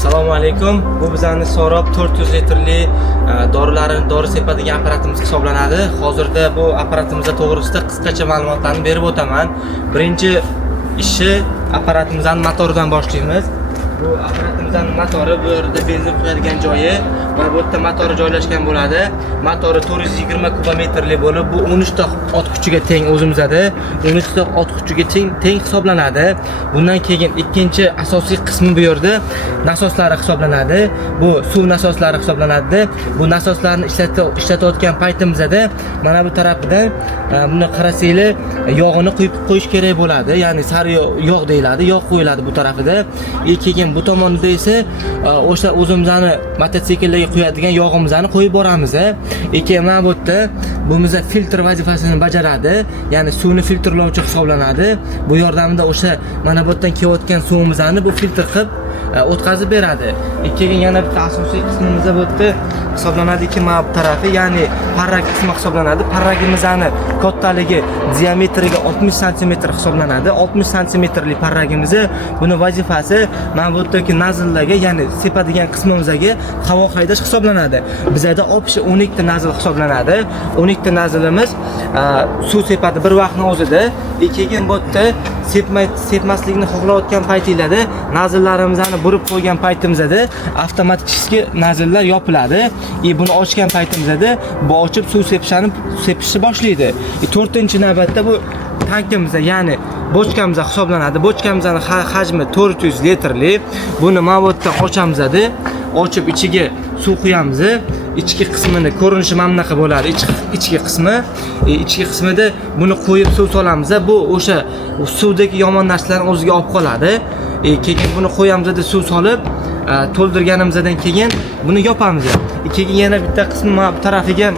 Assalomu alaykum. Bu bizning Sorob 400 litrli dori sepadigan apparatimiz hisoblanadi. Hozirda bu apparatimizga to'g'risida qisqacha ma'lumotlarni berib o'taman. Birinchi ishi apparatimizning motoridan boshlaymiz. Bu apparatimizning motori bu yerda benzin quyadigan joyi. Mana bu yerda motori joylashgan bo'ladi. Motori 420 kubometrli bo'lib, bu 13 ta ot kuchiga teng o'zimizda. 13 ta ot kuchiga teng hisoblanadi. Bundan keyin ikkinchi asosiy qismi bu yerda nasoslari hisoblanadi. Bu suv nasoslari hisoblanadi. Bu nasoslarni ishlatayotgan paytimizda mana bu tarafida buni qarasanglar yog'ini quyib qo'yish kerak bo'ladi. Ya'ni sari yog' deyiladi, yog' qo'yiladi bu tarafida. Keyin bu tomonda esa o'sha o'zimizning mototsikllarga quyadigan yog'imizni qo'yib boramiz. Keyin mana bu yerda bumizda filtr vazifasini bajaradi. Ya'ni suvni filtrlovchi hisoblanadi. Bu yordamida o'sha mana bu yerdan kelayotgan suvimizni bu filtr qilib o'tkazib beradi. Keyin yana bitta asosiy qismimiz bu yerda hisoblanadiki, mana bu tarafi, ya'ni parrak qismi hisoblanadi. Parragimizning kattaligi diametriga 60 sm hisoblanadi. 60 sm parragimiz, buni vazifasi mana bu yerdagi nazllarga, ya'ni sepadigan qismimizga havo haydash hisoblanadi. Bizda 12 ta nazl hisoblanadi. 12 ta nazlimiz suv sepadi bir vaqtning o'zida. Keyin bu yerda sepmaslikni xohlayotgan paytinglarda nazllarimizni burib qo'ygan paytimizda avtomatik nazllar yopiladi. Buni ochgan paytimizda bu ochib suv sepishni boshlaydi. 4-navbatda bu tankimizda, ya'ni bochkamiz hisoblanadi. Bochkamizning hajmi 400 litrli. Buni mana bu yerdan ochamiz-da, ochib ichiga suv quyamiz. Ichki qismini ko'rinishi mana bunaqa bo'ladi. Ichki qismi, ichki qismida buni qo'yib suv solamiz. Bu o'sha suvdagi yomon narsalarni o'ziga olib qoladi. Keyin buni qo'yamiz-da, suv solib to'ldirganimizdan keyin buni yopamiz. Keyin yana bitta qismi mana bu tarafiga,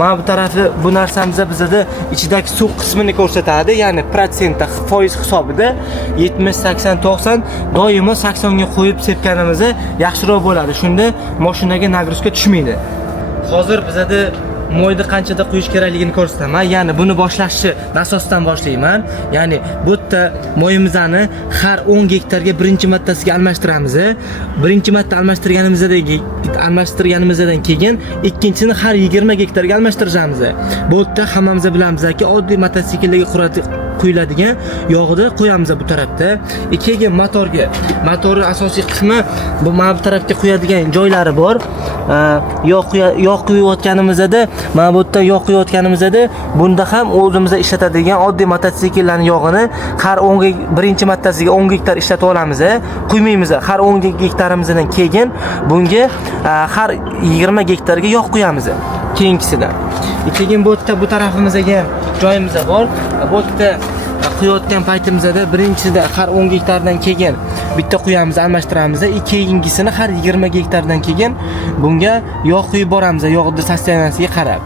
mana bu tarafi bu narsamizda bizda ichidagi suv qismini ko'rsatadi, ya'ni protsentda, foiz hisobida 70, 80, 90 doimo 80 ga qo'yib sepganimiz yaxshiroq bo'ladi. Shunda mashinaga nagruzka tushmaydi. Hozir bizda moyni qanchada quyish kerakligini ko'rsataman. Ya'ni buni boshlashni nasosdan boshlayman. Ya'ni bu yerda moyimizni har 10 gektarga birinchi martasiga almashtiramiz. Birinchi marta almashtirganimizdan keyin ikkinchisini har 20 gektarga almashtiramiz. Bu yerda hammamiz bilamizki, oddiy mototsikllarga quyiladigan yog'ni qo'yamiz bu tarafda. Keyin motorning asosiy qismi bu mana bu tarafga quyadigan joylari bor. Yog' quyayotganimizda, mana bu yerda yog' quyayotganimizda bunda ham o'zimizda ishlatadigan oddiy mototsikillarning yog'ini har 10 birinchi martasiga 10 gektar ishlatib olamiz. Quymaymiz. Har 10 gektarimizdan keyin bunga har 20 gektarga yog' quyamiz. Keyingisidan. Keyin bu yerda bu tarafimizga joyimiz bor. Bu yerda quyayotgan paytimizda birinchisida har 10 gektardan keyin bitta quyamiz, almashtiramiz. Keyingisini har 20 gektardan keyin bunga yog' quyib boramiz, yog'ning sostenasiga qarab.